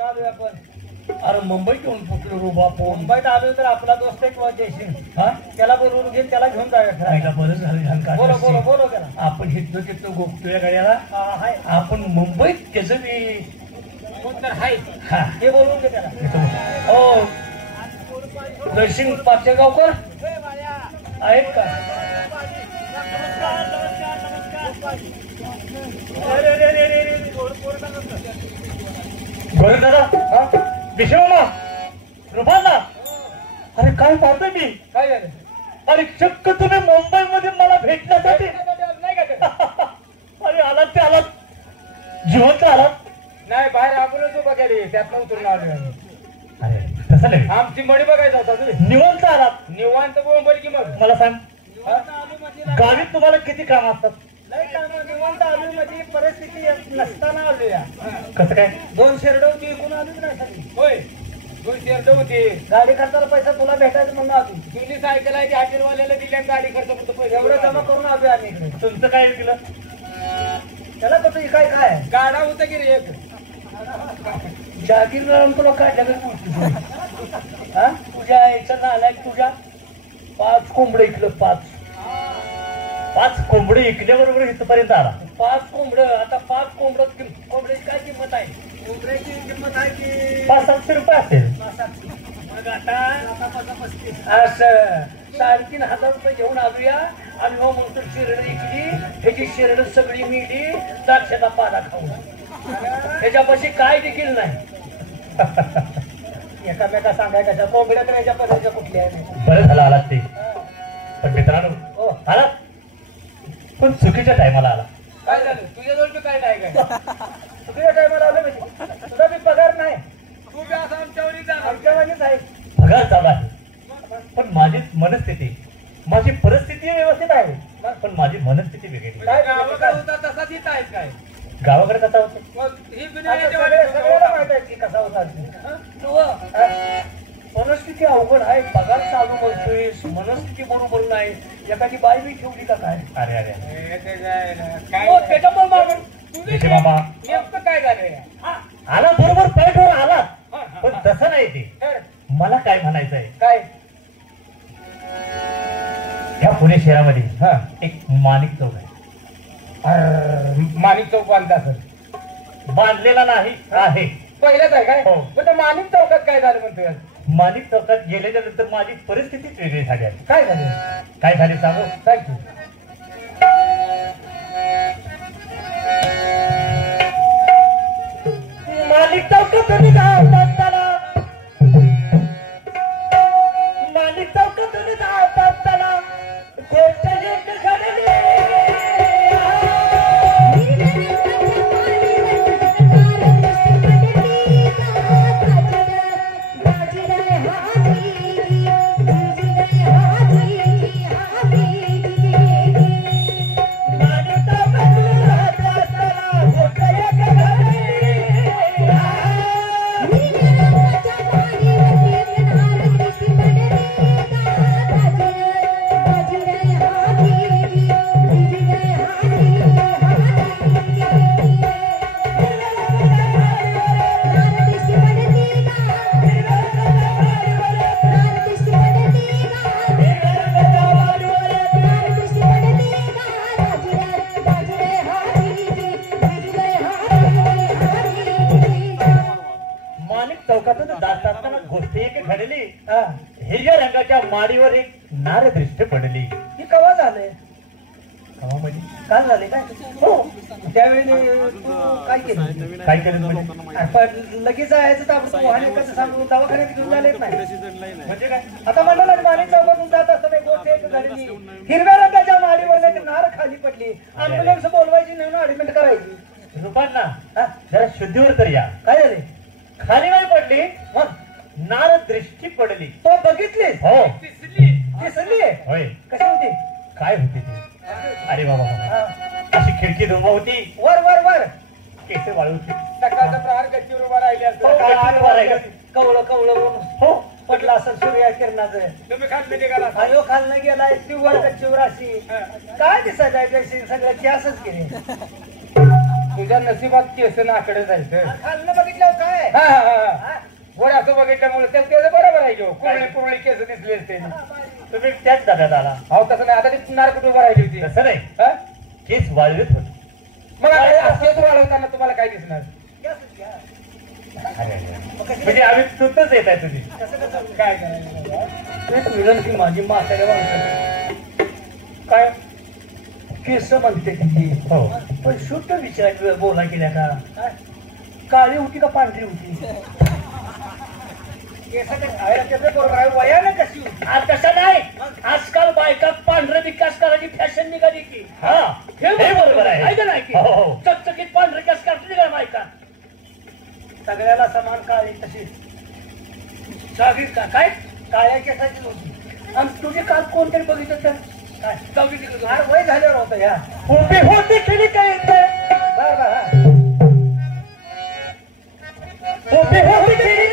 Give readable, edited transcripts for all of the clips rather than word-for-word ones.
कुठं आलोय आपण? अरे मुंबईत येऊन पोचलो रोबा आपण. मुंबईत आलोय तर आपला दोस्त एक जयसिंग हा त्याला बरोबर घेऊन त्याला घेऊन जाऊया खायला बरं झालं झालं बोलो बोलो का बोलो त्याला. आपण हिथलं तिथलं गोपतोय गाड्याला. हाय आपण मुंबईत त्याचं मी कोण तर हाय हा हे बोलून घे त्याला. हो जयसिंग पाचेगावकर आहेत का? बरं दादा विश्वमा रुपाला अरे काय पाहतोय मी काय झालं अरे चक्क तुम्ही मुंबईमध्ये मला भेटण्यासाठी नाही का ते? अरे आलात ते आलात जिवंत आलात. नाही बाहेर आपणच उभा केली त्यातनं उतरून आलोय आम्ही. अरे तसं नाही आमची मडी बघायचा होता तुम्ही निवंत आलात. निवांत बोंबल की मग मला सांग हा? गावीत तुम्हाला किती काम असतात? नाही काम निवांत आलोय माझी परिस्थिती नसताना आलोय. कसं काय? 2 शेरड होती एकूण आलीच नाही सगळी. होय 2 शेरड होती. गाडी खर्चाला पैसा तुला भेटायचं म्हणून आलो. जुनी सायकल आहे ती हॉटेलवाल्याला दिल्या गाडी खर्च फक्त पैसे एवढं जमा करून आलोय आम्ही इकडे. तुमचं काय केलं? त्याला कसं काय गाडा होता की रे एक जागीर तुला काढल्या हा तुझ्या याचं नालायक तुझ्या 5 कोंबडे इकलं 5 कोंबडे इकल्याबरोबर इथपर्यंत आला. 5 कोंबड आता 5 कोंबड्याची काय किंमत आहे? कोंबड्याची किंमत आहे की 500-700 रुपये असेल. मग आता 35 असं 3,500 रुपये घेऊन आलूया आणि हो म्हणतो शिरड इकली ह्याची शिरड सगळी मिली द्राक्षाचा पाला खाऊन ह्याच्यापाशी काय देखील नाही. एकामेका सांगाय कशा कोंबड्या तर ह्याच्या पदाच्या कुठल्या आहे. बरं झालं आलात ते. पण मित्रांनो हो आलात पण चुकीच्या टायमाला आला. काय झालं तुझ्याजवळ काय नाही काय चुकीच्या टायमाला आलं म्हणजे तुझा बी पगार नाही. तू बी असं आमच्यावरच आहे. पगार चालू आहे पण माझी मनस्थिती माझी परिस्थिती व्यवस्थित आहे पण माझी मनस्थिती वेगळी. गावाकडे होता तसाच इथं आहे काय? गावाकडे कसा होतो सगळ्याला माहित आहे की कसा होता. मनस्थिती अवघड आहे. पगार चालू म्हणतोय मनस्थिती बरोबर नाही. एखादी बाई बी ठेवली का काय? अरे अरे बाबा नेमकं काय झालंय? आला बरोबर पॉईंटवर आला पण तसं नाही ते. मला काय म्हणायचंय काय ह्या पुणे शहरामध्ये एक माणिक चौक आहे. माणिक चौक बांधला असेल. बांधलेला नाही आहे पहिल्याच आहे काय? हो. पण माणिक चौकात काय झालं म्हणतोय? माणिक चौकात गेल्याच्या नंतर माझी परिस्थितीच वेगळी झाली आहे. काय झालं? काय झाले सांगू? सांग की. माणिक चौकात माणिक चौकात गोष्ट एक घडली. हिरव्या रंगाच्या माडीवर एक नार दृष्ट पडली. ही कवा झालंय? कवा म्हणजे काय झाले काय? हो त्यावेळी तू काय केलं? काय केलं म्हणजे? आपण लगेच जायचं तर आपण वाहने कसं सांगू दवाखान्यात घेऊन जायला येत नाही म्हणजे काय? आता मंडळात माणिक चौकातून जात असताना एक गोष्ट एक घडली. हिरव्या रंगाच्या माडीवर एक नार खाली पडली. ॲम्ब्युलन्स बोलवायची नाही ऍडमिट करायची. रुपांना जरा शुद्धीवर तर या. काय झाले? खाली नाही पडली मग नार दृष्टी पडली. तो बघितली? हो दिसली? होय. कशी होती? काय होती ती? अरे बाबा अशी खिडकी उभा होती. वर वर वर केस वाळू होती. सकाळचा प्रहार गच्चीवर उभा राहिली असं कवळं कवळं हो पडला असं सूर्या किरणाचं. तुम्ही खाल्लं निघाला अयो खाल्लं गेलाय ती वर गच्चीवर अशी काय दिसायचं सगळं केसच गेले. तुझ्या नशिबात केस नाकडे जायचं. खाल्लं बघितलं काय? त्याच्यामुळे त्याचं बरोबर आहे घेऊ कुरळी कुरळी केस दिसले असते तुम्ही त्याच डब्यात आला. अहो तसं नाही आता ती नारकुट उभं राहिली होती तसं नाही, हा? केस वाळवीत होते. मग आता केस वाढवताना तुम्हाला काय दिसणार अरे म्हणजे आम्ही तुतच येत आहे तुम्ही. काय करायचं विनंती माझी म्हाताऱ्या माणसाची काय केस म्हणते किती हो पण शुद्ध विचार बोला केल्या का काळी होती का पांढरी होती वयाने कशी आज तसं नाही आजकाल बायका पांढरे विकास करायची फॅशन निघाली की हा हे बरोबर आहे का नाही की हो, हो. चकचकीत पांढरे केस करते का बायका सगळ्याला समान काळी तशी सागरी का काय काळ्या केसाची होती आणि तुझे काल कोणतरी बघितलं तर काय जाऊ तिकडे वय झाल्यावर होतं या उभी होती खिली काय बर बर उभी होती खिली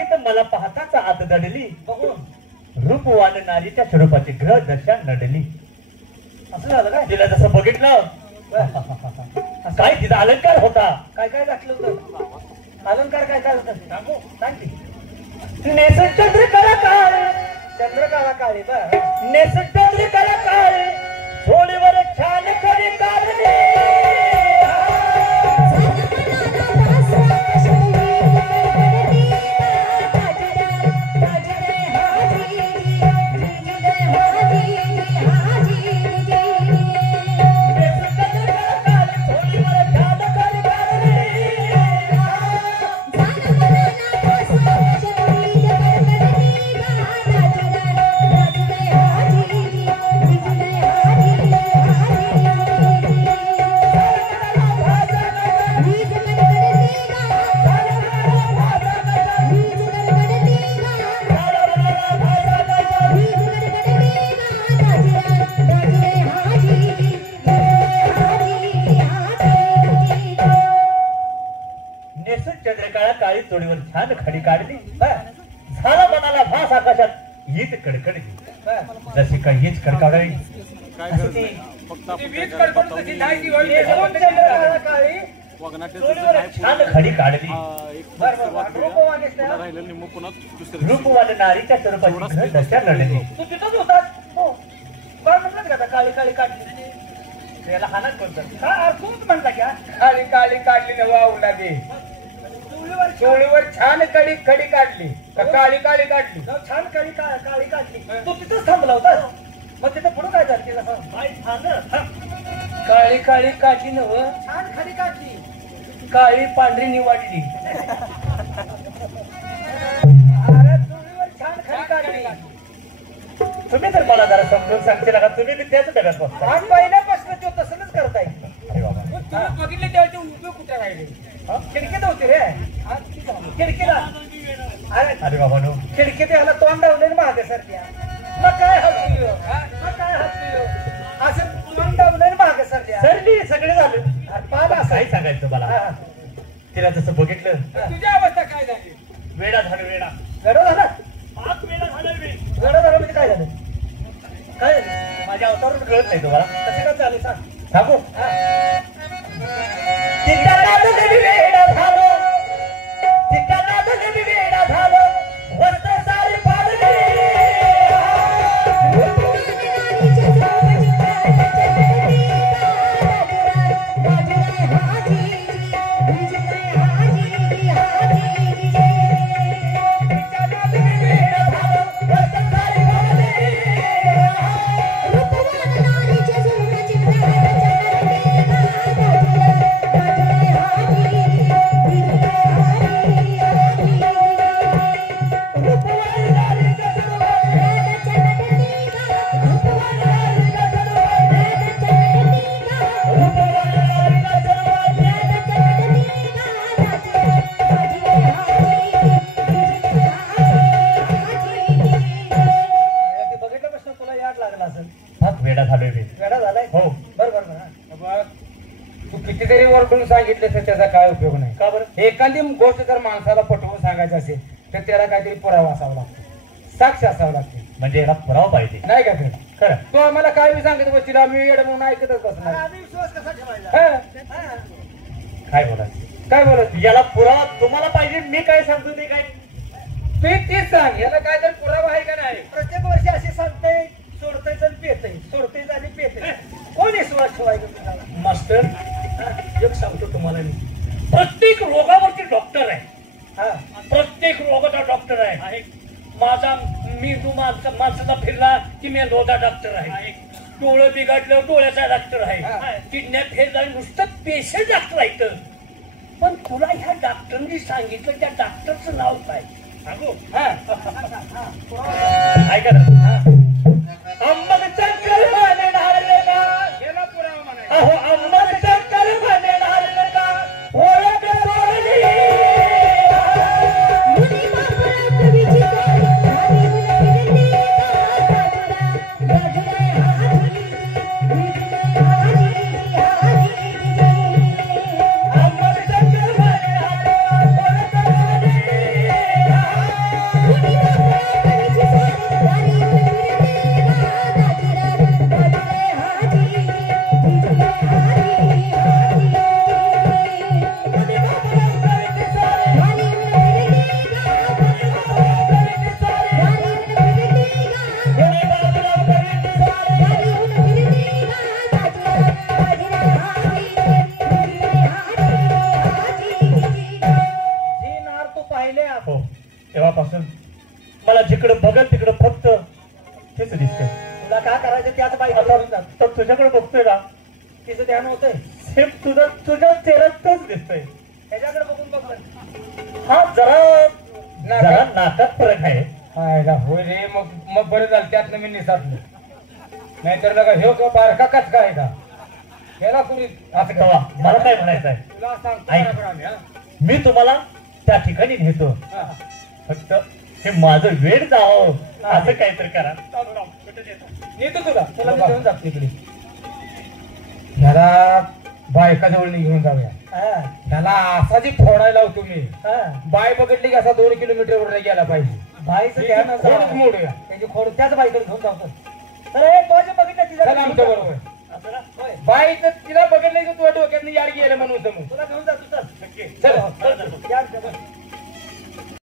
मला मला पाहताच आत धरली. रूपवान नारीच्या स्वरूपाची ग्रह दशा नडली. असं झालं काय तिला जसं बघितलं काय तिचा अलंकार होता. काय काय घातलं होतं अलंकार काय काय होतं सांगू सांग की नेस चंद्रिका काळ चंद्रकाला काळी बर नेस चंद्रिका काळ सोळीवर छान खरी काढली. काळी चोळीवर छान खडी काढली. झाला मनाला भास आकाशात हीच कडकडली. जशी काही हीच कडकाडावी छान खडी काढली. रूपवान नारीच्या स्वरूपाची दशा लढली. तू तिथंच होतास काय म्हणतात का काळी काळी काढली त्याला हानच बोलतात हा अर्थूच म्हणता क्या काळी काळी काढली न वावला दे चोळीवर छान कडी खडी काढली काळी काळी काढली छान काळी काळी काढली तू तिथंच थांबला होता मग तिथं पुढं काय झालं काळी काळी काढली नव छान खडी काढली काळी पांढरी निवाडली अरे चोळीवर छान खडी काढली. तुम्ही तर मला जरा समजून सांगते का तुम्ही त्याच डब्यात बसता. पहिल्यापासून तो तसंच करताय अरे बघितले त्याचे उपयोग कुठे राहिले खिडकीत होते रे खिडकीला अरे बाबा नो खिडकीत याला तोंड डावले मागे सरत्या मग काय हसू मग काय हसू असं तोंड डावले मागे सरत्या सरली सगळे झाले. पाला काय सांगायचं मला तिला जसं बघितलं तुझी अवस्था काय झाली वेडा झालं वेडा गडो झाला पाच वेळा झालं मी गडो झालं म्हणजे काय झालं काय माझ्या अवतारून कळत नाही तुम्हाला कसे काय झाले सांग सांगू रूपवान नारीच्या स्वरूपाची तू कितीतरी वरडून सांगितलं तर त्याचा काय उपयोग नाही. का बरं? एखादी गोष्ट जर माणसाला पटवून सांगायची असेल तर त्याला काहीतरी पुरावा असावा लागतो, साक्ष असावं लागते. म्हणजे याला पुरावा पाहिजे. नाही का ते? खरं. तू आम्हाला काय बी सांगत बसतील, आम्ही येडं म्हणून ऐकतच बसणार. आम्ही विश्वास कसा ठेवायचा? हा. काय बोलायचं? काय बोलत? याला पुरावा तुम्हाला पाहिजे, मी काय सांगतो ते काय? तू तीच सांग, याला काय तर पुरावा आहे का नाही? प्रत्येक वर्षी असे सांगतंय, सोडतंय आणि पेतय, सोडतंय आणि पेतय. कोण विश्वास ठेवायचा तुम्हाला? मास्टर, एक सांगतो तुम्हाला मी, प्रत्येक रोगावरती डॉक्टर आहे. हा. प्रत्येक रोगाचा डॉक्टर आहे. माझा मेंदू माणसाचा फिरला की मेंदूचा डॉक्टर आहे. डोळं बिघडलं डोळ्याचा डॉक्टर आहे. किडन्या फेरला नुसतं पेशंट डॉक्टर आहे. पण तुला ह्या डॉक्टरनी सांगितलं त्या डॉक्टरचं नाव काय सांगू? ऐका ना. अंमल चक्कर म्हणे नारळका, याला पुरावा म्हणायचा. अहो अंमल चक्कर म्हणे नारळका, ओळख सोडली. हो, तेव्हापासून मला जिकडे बघल तिकडे फक्त तेच दिसतंय. तुला काय करायचं त्याच बाई आता तर तुझ्याकडे बघतोय ना, तिचं ध्यान होतंय. सेम तुझ्या चेहऱ्यातच दिसतंय. त्याच्याकडे बघून बघ. हा जरा नाकात फरक आहे. हायला होय रे, मग बरं झालं त्यातनं मी निसाटलो. नाहीतर नका ह्यो का बारका कचका आहे का? याला कुणी असं तेव्हा मला काय म्हणायचं आहे, तुला सांगतो ऐक. बरोबर आम्ही, हा? मी तुम्हाला त्या ठिकाणी नेतो. हा. फक्त हे माझं वेळ जावं असं काहीतरी करा. नेतो तुला, तुला मी घेऊन जातो तिकडे. ह्याला बायका जवळ घेऊन जाऊया. ह्याला असा जी फोडायला लावतो मी, बाय बघितली की असा 2 किलोमीटर वर गेला पाहिजे. बाईचं ध्यान खोडच मोडूया. त्याची खोड त्याच बाईकडे घेऊन जातो. तर हे तोच बघितलं चल तिला आमच्या बरोबर. होय. बाई तर तिला बघितलं की तुझ्या डोक्यात याड गेलं म्हणून समज. तुला घेऊन जातो. चल चल. या,